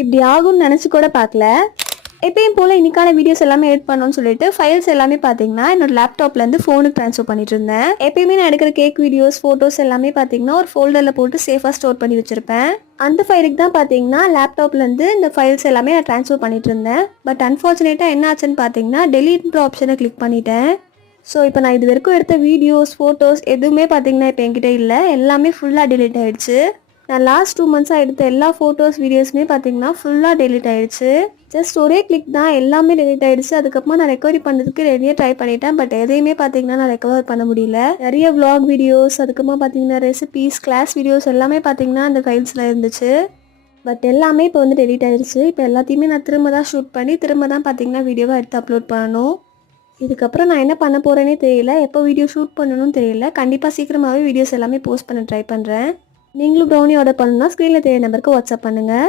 இப்படி ஆகும்னு நினச்சி கூட பார்க்கல. எப்பயும் போல் இன்றைக்கான வீடியோஸ் எல்லாமே எடிட் பண்ணணும்னு சொல்லிட்டு ஃபைல்ஸ் எல்லாமே பார்த்தீங்கன்னா என்னோட லேப்டாப்லேருந்து ஃபோனுக்கு ட்ரான்ஸ்ஃபர் பண்ணிட்டு இருந்தேன். எப்பயுமே நான் எடுக்கிற கேக் வீடியோஸ் ஃபோட்டோஸ் எல்லாமே பார்த்தீங்கன்னா ஒரு ஃபோல்டரில் போட்டு சேஃபாக ஸ்டோர் பண்ணி வச்சுருப்பேன். அந்த ஃபைலுக்கு தான் பார்த்தீங்கன்னா லேப்டாப்லேருந்து இந்த ஃபைல்ஸ் எல்லாமே நான் ட்ரான்ஸ்ஃபர் பண்ணிட்டு இருந்தேன். பட் அன்ஃபார்ச்சுனேட்டாக என்ன ஆச்சுன்னு பார்த்தீங்கன்னா டெலீட்ன்ற ஆப்ஷனை கிளிக் பண்ணிட்டேன். ஸோ இப்போ நான் இது வரைக்கும் எடுத்த வீடியோஸ் ஃபோட்டோஸ் எதுவுமே பார்த்தீங்கன்னா இப்போ என்கிட்ட இல்லை, எல்லாமே ஃபுல்லாக டெலீட் ஆகிடுச்சு. நான் லாஸ்ட் 2 monthஸாக எடுத்த எல்லா ஃபோட்டோஸ் வீடியோஸுமே பார்த்தீங்கன்னா ஃபுல்லாக டெலீட் ஆகிடுச்சு. ஜஸ்ட் ஒரே கிளிக் தான் எல்லாமே டெலீட் ஆகிடுச்சு. அதுக்கப்புறமா நான் ரெக்கவரி பண்ணுறதுக்கு நிறைய ட்ரை பண்ணிட்டேன். பட் எதையுமே பார்த்தீங்கன்னா நான் ரெக்கவர் பண்ண முடியல. நிறைய vlog வீடியோஸ், அதுக்கப்புறமா பார்த்தீங்கன்னா ரெசிபீஸ், கிளாஸ் வீடியோஸ் எல்லாமே பார்த்தீங்கன்னா அந்த ஃபைல்ஸில் இருந்துச்சு. பட் எல்லாமே இப்போ வந்து டெலீட் ஆகிடுச்சு. இப்போ எல்லாத்தையுமே நான் திரும்ப தான் ஷூட் பண்ணி திரும்ப தான் பார்த்தீங்கன்னா வீடியோவை எடுத்து அப்லோட் பண்ணணும். இதுக்கப்புறம் நான் என்ன பண்ண போகிறேனே தெரியல, எப்போ வீடியோ ஷூட் பண்ணணும்னு தெரியல. கண்டிப்பாக சீக்கிரமாகவே வீடியோஸ் எல்லாமே போஸ்ட் பண்ண ட்ரை பண்ணுறேன். நீங்களும் ப்ரௌனி ஆர்டர் பண்ணணும்னா ஸ்க்ரீனில் தெரிய நம்பருக்கு வாட்ஸ்அப் பண்ணுங்கள்.